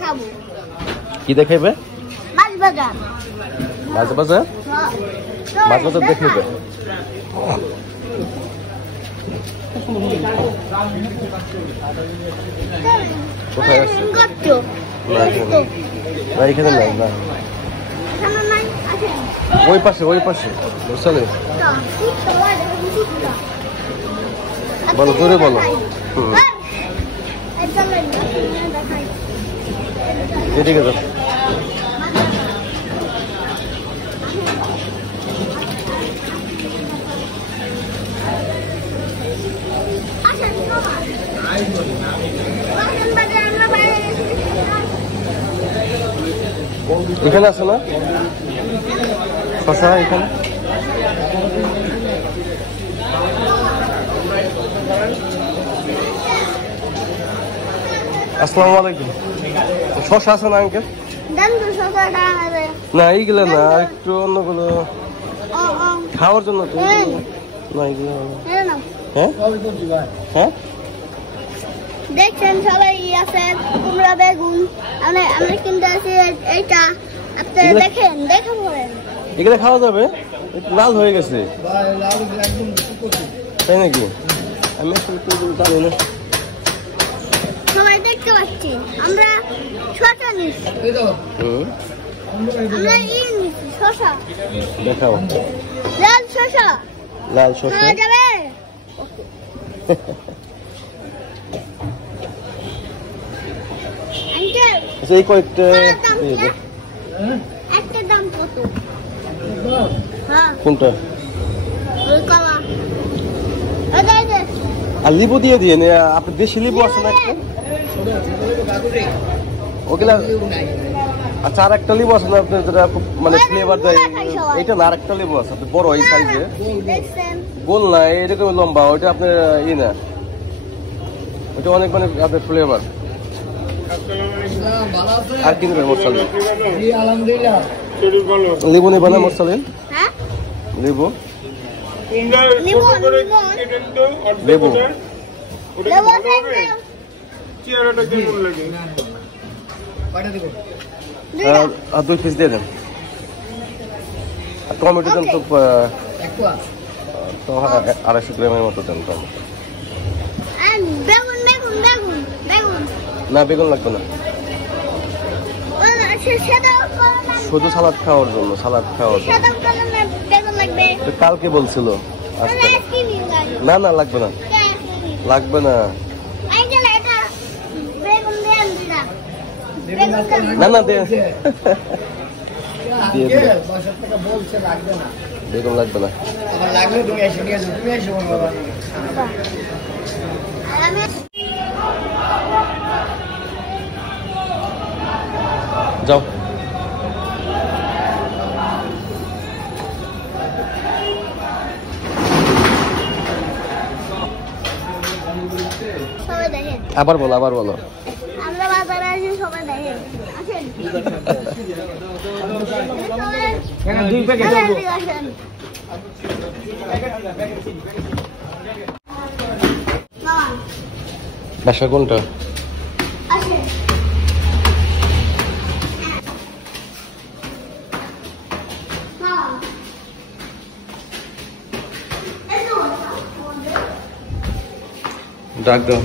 দেখাবো। কি দেখাইবে? মাছ বাজার। মাছ বাজার? মাছ বাজার দেখাইবে? কোথায় আছে? না এখানে নাই। না ওই পাশে চলে বলো, জোরে বলো। এদিকে যাও। এখানে আছে না শশা? এখানে আসসালামু আলাইকুম। শশা আছে না আঙ্কেল? না এইগুলো না, একটু অন্যগুলো খাওয়ার জন্য তো। না এগুলো হ্যাঁ হ্যাঁ দেখছেন সবাই আছে কুমড়া বেগুন। আমরা কিনতে আসি এইটা, আপনারা দেখেন, দেখে পড়েন। এগুলো খাওয়া যাবে? একটু লাল হয়ে গেছে তাই নাকি? আমি জানি না। সবাই দেখতে পাচ্ছি আমরা শসা নিচ্ছি। আমরা নিচ্ছি শসা। দেখাও। লাল শসা। লাল শসা খাওয়া যাবে? এই কয়েকটা একটা দাম কত? কোনটা? আর লিবু দিয়ে দিয়ে আপনি দেশি লিবু আছে না একটা? ওগুলা আচ্ছা, আর একটা লেবু আছে না আপনার যেটা মানে ফ্লেভার দেয়? এটা না, আর একটা লেবু আছে আপনার বড় এই সাইজে, গোল না, এরকম লম্বা। ওইটা আপনার ই না, ওইটা অনেক মানে আপনার ফ্লেভার। আর কি নেবেন মশলা? লেবু নেবে না মশলা? লেবু লেবু আর 2 পিস দিয়ে দেন। টমেটো দেন তো 250 গ্রামের মতো দেন টমেটো। না বেগুন লাগবে না, শুধু সালাদ খাওয়ার জন্য। কালকে বলছিল। না না লাগবে না, লাগবে না। না না বেগুন লাগবে না। যাও। আবার বলো, আবার বলো। আমরা বাজারে আসি, সবাই দেখেন। আসেন। এখানে 2 প্যাকেট দেবো। বাসা কোনটা? আসেন। ডাক দাও।